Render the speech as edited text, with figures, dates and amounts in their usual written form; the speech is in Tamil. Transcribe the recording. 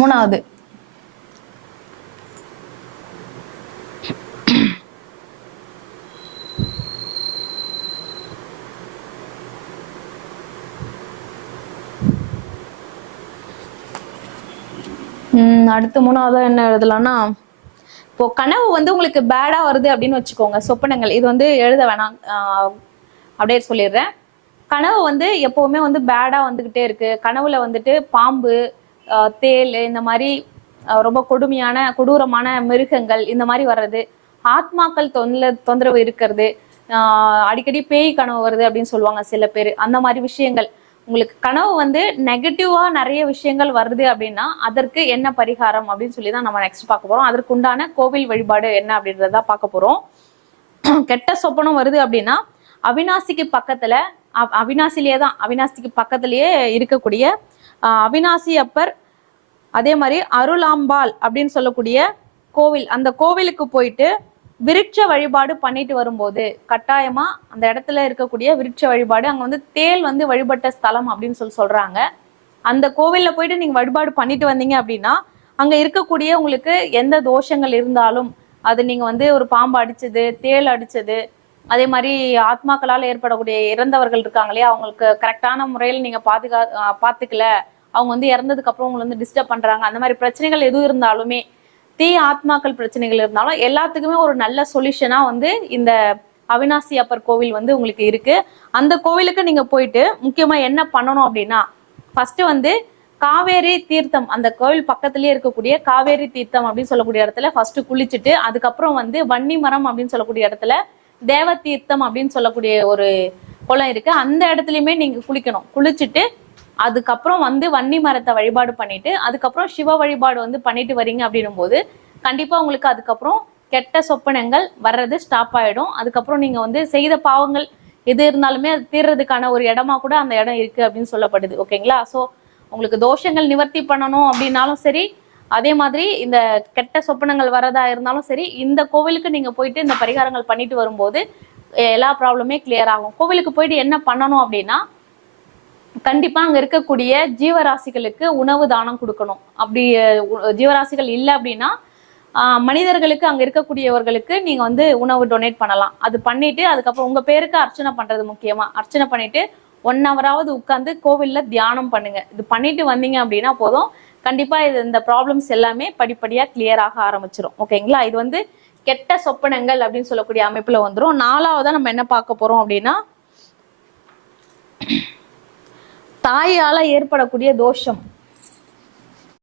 மூணாவது அடுத்து மூணாவது என்ன எழுதலாம்னா, இப்போ கனவு வந்து உங்களுக்கு பேடா வருது அப்படின்னு வச்சுக்கோங்க. சொப்பனங்கள் இது வந்து எழுத வேணாம், அப்படியே சொல்லிடுறேன். கனவு வந்து எப்பவுமே வந்து பேடா வந்துகிட்டே இருக்கு. கனவுல வந்துட்டு பாம்பு, தேள், இந்த மாதிரி ரொம்ப கொடூரமான மிருகங்கள் இந்த மாதிரி வர்றது, ஆத்மாக்கள் தொந்தரவு இருக்கிறது, அடிக்கடி பேய் கனவு வருது அப்படின்னு சொல்லுவாங்க சில பேர். அந்த மாதிரி விஷயங்கள் உங்களுக்கு கனவு வந்து நெகட்டிவா நிறைய விஷயங்கள் வருது அப்படின்னா அதற்கு என்ன பரிகாரம் அப்படின்னு சொல்லி தான் நம்ம நெக்ஸ்ட் பார்க்க போறோம். அதற்கு உண்டான கோவில் வழிபாடு என்ன அப்படின்றத பார்க்க போறோம். கெட்ட சொப்பனம் வருது அப்படின்னா அவினாசிக்கு பக்கத்துல, அவினாசிக்கு பக்கத்திலேயே இருக்கக்கூடிய அவினாசி அப்பர், அதே மாதிரி அருளாம்பாள் அப்படின்னு சொல்லக்கூடிய கோவில், அந்த கோவிலுக்கு போயிட்டு விருட்ச வழிபாடு பண்ணிட்டு வரும்போது கட்டாயமா அந்த இடத்துல இருக்கக்கூடிய விருட்ச வழிபாடு, அங்க வந்து தேள் வந்து வழிபட்ட ஸ்தலம் அப்படின்னு சொல்றாங்க. அந்த கோவில்ல போயிட்டு நீங்க வழிபாடு பண்ணிட்டு வந்தீங்க அப்படின்னா அங்க இருக்கக்கூடிய உங்களுக்கு எந்த தோஷங்கள் இருந்தாலும், அது நீங்க வந்து ஒரு பாம்பு அடிச்சது, தேள் அடிச்சது, அதே மாதிரி ஆத்மாக்களால் ஏற்படக்கூடிய இறந்தவர்கள் இருக்காங்க இல்லையா, அவங்களுக்கு கரெக்டான முறையில் நீங்க பாத்துக்கல, அவங்க வந்து இறந்ததுக்கு அப்புறம் உங்களை வந்து டிஸ்டர்ப் பண்றாங்க, அந்த மாதிரி பிரச்சனைகள் எதுவும் இருந்தாலுமே, தீ ஆத்மாக்கள் பிரச்சனைகள் இருந்தாலும் எல்லாத்துக்குமே ஒரு நல்ல சொல்யூஷனா வந்து இந்த அவினாசி அப்பர் கோவில் வந்து உங்களுக்கு இருக்கு. அந்த கோவிலுக்கு நீங்க போயிட்டு முக்கியமா என்ன பண்ணணும் அப்படின்னா, ஃபர்ஸ்ட் வந்து காவேரி தீர்த்தம், அந்த கோவில் பக்கத்திலேயே இருக்கக்கூடிய காவேரி தீர்த்தம் அப்படின்னு சொல்லக்கூடிய இடத்துல ஃபர்ஸ்ட் குளிச்சுட்டு, அதுக்கப்புறம் வந்து வன்னி மரம் அப்படின்னு சொல்லக்கூடிய இடத்துல தேவ தீர்த்தம் அப்படின்னு சொல்லக்கூடிய ஒரு குளம் இருக்கு, அந்த இடத்துலயுமே நீங்க குளிக்கணும். குளிச்சுட்டு அதுக்கப்புறம் வந்து வன்னி மரத்தை வழிபாடு பண்ணிட்டு அதுக்கப்புறம் சிவ வழிபாடு வந்து பண்ணிட்டு வரீங்க அப்படின்னும் போது கண்டிப்பா உங்களுக்கு அதுக்கப்புறம் கெட்ட சொப்பனங்கள் வர்றது ஸ்டாப் ஆயிடும். அதுக்கப்புறம் நீங்க வந்து செய்த பாவங்கள் எது இருந்தாலுமே அது தீர்றதுக்கான ஒரு இடமா கூட அந்த இடம் இருக்கு அப்படின்னு சொல்லப்படுது. ஓகேங்களா? ஸோ உங்களுக்கு தோஷங்கள் நிவர்த்தி பண்ணணும் அப்படின்னாலும் சரி, அதே மாதிரி இந்த கெட்ட சொப்பனங்கள் வரதா இருந்தாலும் சரி, இந்த கோவிலுக்கு நீங்க போயிட்டு இந்த பரிகாரங்கள் பண்ணிட்டு வரும்போது எல்லா ப்ராப்ளமே கிளியர் ஆகும். கோவிலுக்கு போயிட்டு என்ன பண்ணணும் அப்படின்னா, கண்டிப்பா அங்க இருக்கக்கூடிய ஜீவராசிகளுக்கு உணவு தானம் கொடுக்கணும். அப்படி ஜீவராசிகள் இல்லை அப்படின்னா மனிதர்களுக்கு, அங்க இருக்கக்கூடியவர்களுக்கு நீங்க வந்து உணவு டொனேட் பண்ணலாம். அது பண்ணிட்டு அதுக்கப்புறம் உங்க பேருக்கு அர்ச்சனை பண்றது முக்கியமா, அர்ச்சனை பண்ணிட்டு 1 ஹவராவது உட்கார்ந்து கோவில்ல தியானம் பண்ணுங்க. இது பண்ணிட்டு வந்தீங்க அப்படின்னா போதும், கண்டிப்பா இந்த ப்ராப்ளம்ஸ் எல்லாமே படிப்படியா கிளியர் ஆக ஆரம்பிச்சிடும். ஓகேங்களா? இது வந்து கெட்ட சொப்பனங்கள் அப்படின்னு சொல்லக்கூடிய அமைப்புல வந்துடும். 4வதா நம்ம என்ன பார்க்க போறோம் அப்படின்னா, தாயால ஏற்படக்கூடிய தோஷம்.